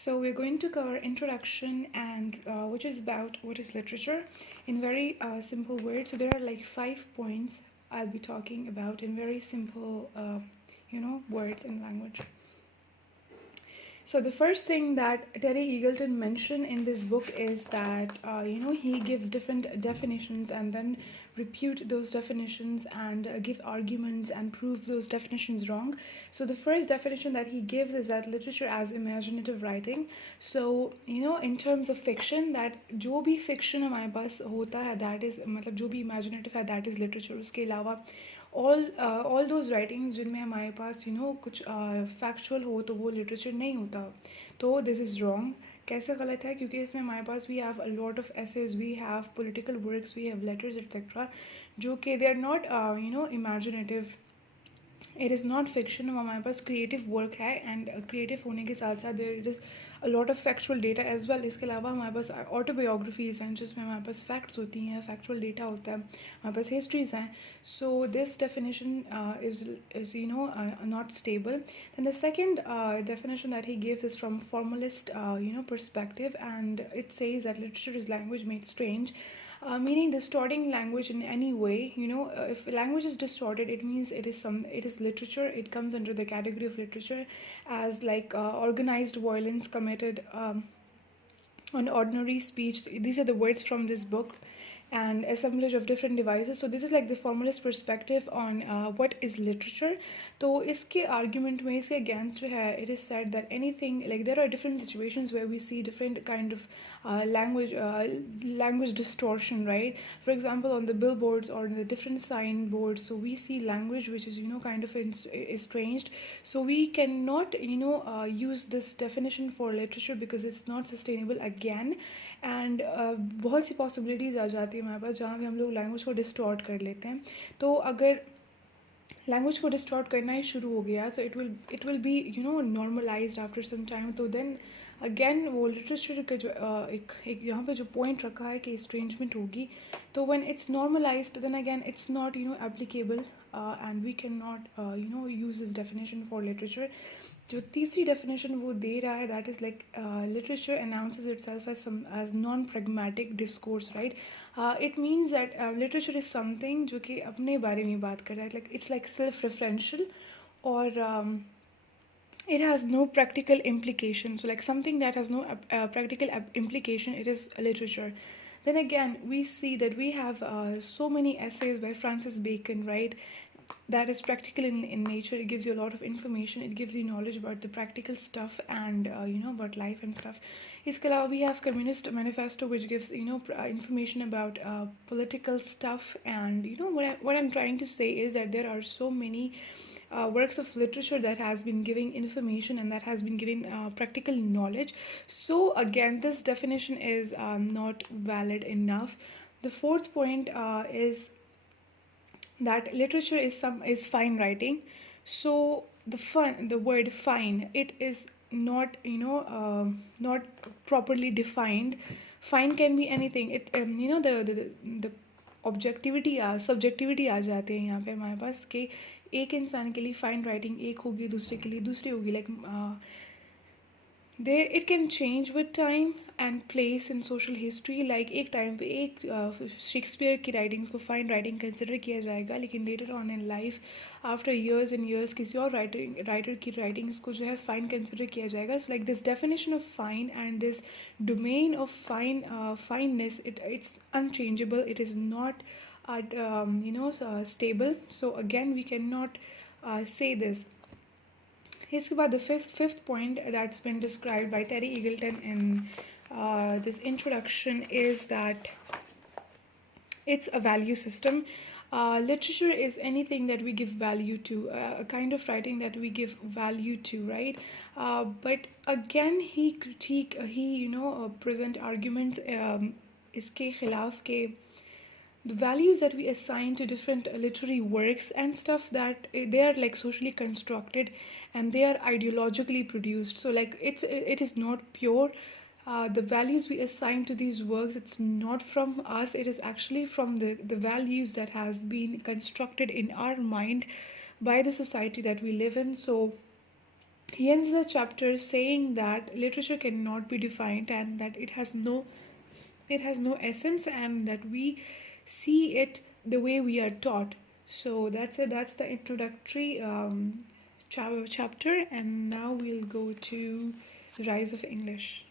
So we're going to cover introduction and which is about what is literature in very simple words. So there are like 5 points I'll be talking about in very simple, words and language. So the first thing that Terry Eagleton mentioned in this book is that he gives different definitions and then repute those definitions and give arguments and prove those definitions wrong. So the first definition that he gives is that literature as imaginative writing. So in terms of fiction, that जो भी fiction हमारे पास होता है that is मतलब जो भी imaginative है that is literature. उसके अलावा all those writings जिनमें हमारे पास कुछ factual हो तो वो literature नहीं होता. तो this is wrong. कैसे गलत है? क्योंकि इसमें हमारे पास we have a lot of essays, we have political works, we have letters etc. जो कि they are not imaginative. It is not fiction. हमारे पास creative work है and creative होने के साथ साथ there is a lot of factual data as well. इसके अलावा हमारे पास autobiographies हैं जिसमें हमारे पास facts होती हैं, factual data होता है, हमारे पास histories हैं. So this definition is not stable. Then the second definition that he gives is from formalist perspective, and it says that literature is language made strange. Meaning distorting language in any way. If language is distorted, it means it is literature. It comes under the category of literature as like organized violence committed on ordinary speech. These are the words from this book, and assemblage of different devices. So this is like the formalist perspective on what is literature. तो इसके argument में इसके against जो है, it is said that anything like there are different situations where we see different kind of language distortion, right? For example, on the billboards or the different signboards, so we see language which is kind of estranged. So we cannot use this definition for literature because it's not sustainable again. And बहुत सी possibilities आ जाती है हमारे पास जहाँ पे हम लोग language को distort कर लेते हैं. तो अगर लैंग्वेज को डिस्टॉर्ट करना ही शुरू हो गया so it will be normalized after some time. तो देन अगेन वो लिटरेचर का जो एक यहाँ पे जो पॉइंट रखा है कि स्ट्रेंजमेंट होगी, तो when it's normalized then again it's not applicable and we cannot use this definition for literature. जो तीसरी definition वो दे रहा है that is like literature announces itself as non-pragmatic discourse, right? It means that literature is something जो कि अपने बारे में बात कर रहा है, like it's like self-referential or it has no practical implication. So like something that has no practical implication, it is literature. Then again, we see that we have so many essays by Francis Bacon, right? That is practical in nature. It gives you a lot of information. It gives you knowledge about the practical stuff and about life and stuff. इसके अलावा we have Communist Manifesto, which gives information about political stuff. And what I'm trying to say is that there are so many works of literature that has been giving information and that has been giving practical knowledge. So again, this definition is not valid enough. The fourth point is that literature is fine writing. So the word fine, it is not not properly defined. Fine can be anything. It the objectivity subjectivity आ जाते हैं यहाँ पे हमारे पास कि एक इंसान के लिए फाइन राइटिंग एक होगी, दूसरे के लिए दूसरी होगी. Like there it can change with time and place in social history. like एक टाइम पे एक शेक्सपियर की राइटिंग्स को फाइन राइटिंग कंसिडर किया जाएगा, लेकिन later on in life after years and years किसी और राइटर की राइटिंग्स को जो है फाइन कंसिडर किया जाएगा. So like this definition of fine and this domain of fineness, it's unchangeable. It is not stable. So again, we cannot say this. इसके बाद the fifth point that's been described by Terry Eagleton in this introduction is that it's a value system. Literature is anything that we give value to, a kind of writing that we give value to, right? But again, he present arguments इसके खिलाफ के the values that we assign to different literary works and stuff, that they are like socially constructed and they are ideologically produced. So like it is not pure. The values we assign to these works, it's not from us. It is actually from the values that has been constructed in our mind by the society that we live in. So he ends the chapter saying that literature cannot be defined and that it has no essence, and that we see it the way we are taught. So that's it. That's the introductory chapter, and now we'll go to the rise of English.